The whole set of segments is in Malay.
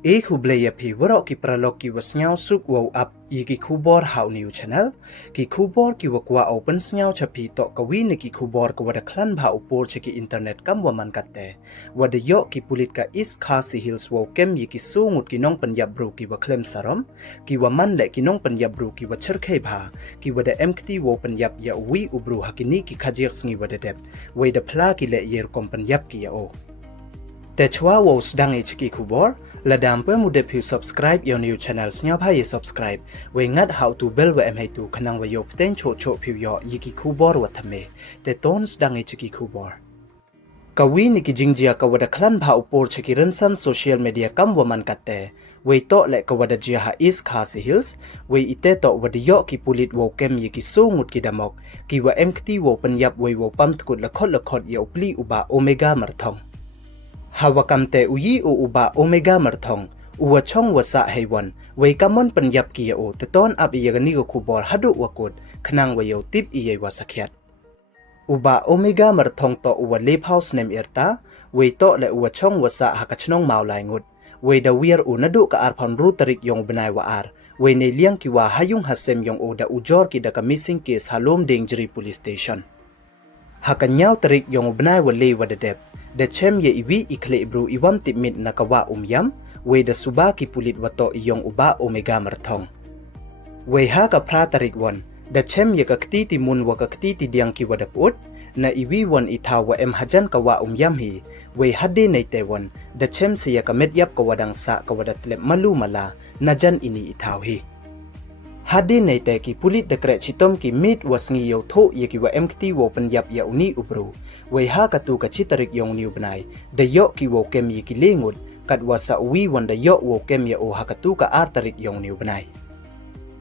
Ek hublaya pi warok ki pralog ki wasnyaw suk wow up i ki kubor how new channel ki kubor ki wakwa open snyaw chapi to kawi ne ki kubor ka wada klan bha upor che ki internet kam waman katte wada yo ki pulit ka East Khasi Hills wow kem yi ki sungut ki nong Punjab bru ki wa klem saram ki wa man le ki nong Punjab bru ki wa cherkhei bha ki wada MKT wow Punjab ya wi ubru hakini ki khajir sngi wada dep wai da phla ki le yer kom Punjab ki ya o te chwa wow sdang e ki kubor la dam pe mude phu subscribe your new channel snya phai subscribe we ngat how to bell we mhe tu khanang we yo pten cho cho phu yo yiki khubor wa thame te tons dang e chiki khubor kawi ni ki jingjia ka wada khlan bha upor chiki ransan social media kam waman katte we to le ka wada jia ha East Khasi Hills we ite to wada yo ki pulit wo kem yiki sungut ki damok ki wa MKT wo Punjab we wo pam tkut lakhot yo pli uba omega marthong Hawakamte uyi o uba omega marthong uwa chong wasa haywan way kamon Punjab ki o teton ab iyagani ko kubor hadu wakut khnang wayo tip iyay wasakhyat uba omega marthong to uwa lip house nem irta way to le uwa chong wasa hakachnong maulay ngut way da wir unadu ka arpon rutarik yong benay waar way ne liang kiwa hayung hasem yong oda ujor ki da ka missing case halom dengjri police station hakanyaw tarik yong benay wale wadadep da chem ye iwi ikle bru iwam timit nakawa yam we da subaki pulit wato iyong uba omega marthong we ha ka pratarik won da chem ye kakti ti mun wa kakti ti diang ki wadaput na iwi won itawa hajan kawa yam hi we hade nei te won da chem se ya kamet yap ka wadang sa ka wadatle malu mala na jan ini itaw hi hade nei te ki pulit da kre chitom ki mit wasngi yo tho ye ki wa MKT wo Punjab ya uni ubru we ha ka tu ka chitarik yong niu banai da yo ki wo kem yi ki lengut kat wasa wi wan da yo wo kem ya o ha ka tu ka artarik yong niu banai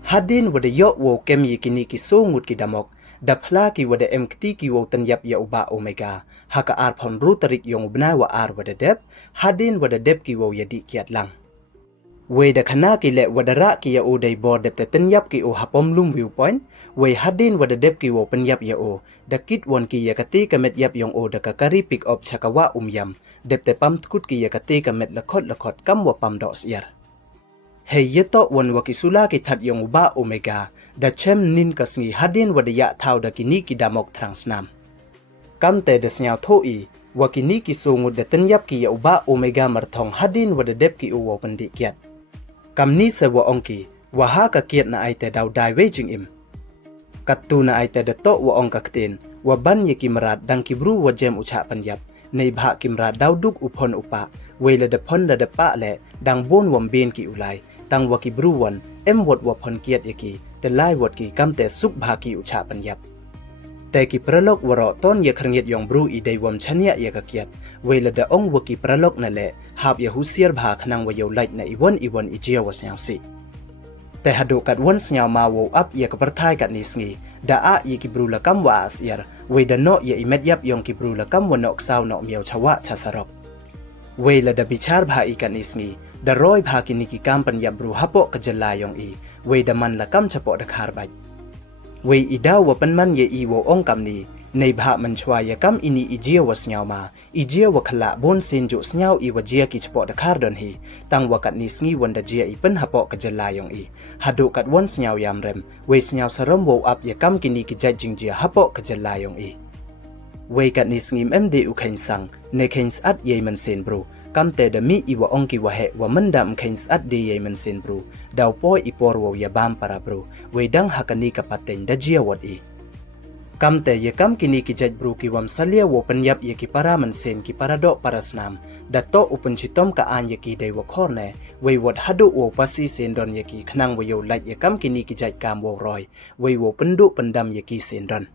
hadin wa da yo wo kem yi ki ni ki songut ki damok da phla ki wa da MKT ki wo Punjab ya uba omega ha ka ar phon ru tarik yong banai wa ar wa da dep hadin wa da dep ki wo ya di kiat lang we da khana ki le wadara ki ya o dai bor dep te Punjab ki o hapom lum viewpoint we hadin wada dep ki wo Punjab ya o da kit won ki ya kati kamet yap yong o da ka kari pick up chakawa yam dep te pam tkut ki ya kati kamet lakhot kam wa pam dos yar hey yeto won wa ki sula ki that yong ba omega da chem nin kasngi hadin wada ya thau da ki ni ki damok thrang snam kam te da snyao tho i wa ki ni ki sungut da Punjab ki ya uba omega marthong hadin wada dep ki o wo pandi kiat kam ni se wa ongki wa ha ka kiat na ai te daw dai waging im katu na ai te da to wa ong ka ktin wa ban ye kimrat dang ki bru wa jem ucha Punjab nei bha kimrat daw duk upon upa we la da pon da pa le dang bon wam ben ki ulai tang wa ki bru wan em wot wa pon kiat ye ki te lai wot ki kam te suk bha ki ucha Punjab te ki pralok waro ton ye khrngit yong bru i dei wam chania ye ka kiat we la da ong wa ki pralok na le hab ye husier bha khnang wa yo lait na iwon i jia was nyang si te hadu kat won snyao ma wo up ye ka parthai kat ni sngi da a ye ki bru la kam wa asier we da no ye imet yap yong ki bru la kam wa nok saw no miao chawa chasarok we la da bichar bha i kat ni sngi da roi bha ki ni ki kam Punjab bru hapo ka jala yong i we da man la kam chapo da khar bai we idaw wa panman ye i wo ong kam ni nei bha man chwa ya kam ini ijia was nyao ma ijia wa khala bon sin ju snyao i wa jia ki chpo da khar don hi tang wa kat ni sngi won da jia i pen hapo ka jala yong i hadu kat won snyao yam rem we snyao saram wo up ya kam kini ki jai jing jia hapo ka jala yong i we kat ni sngi md u khain sang ne khains at ye man sen bro kam te da mi i wa ong ki wa he wa mandam khains at de ye man sen bro daw poi i por wo ya bam para bro we dang hakani ka paten da jia wot i kam te ye kam kini ki jaj bru ki wam salia wo Punjab ye ki para man sen ki para do parasnam da to upun chitom ka an ye ki dei wo khorne we wot hadu wo pasi sen don ye ki khnang wo yo lait ye kam kini ki jaj kam wo roi we wo pendu pendam ye ki sen don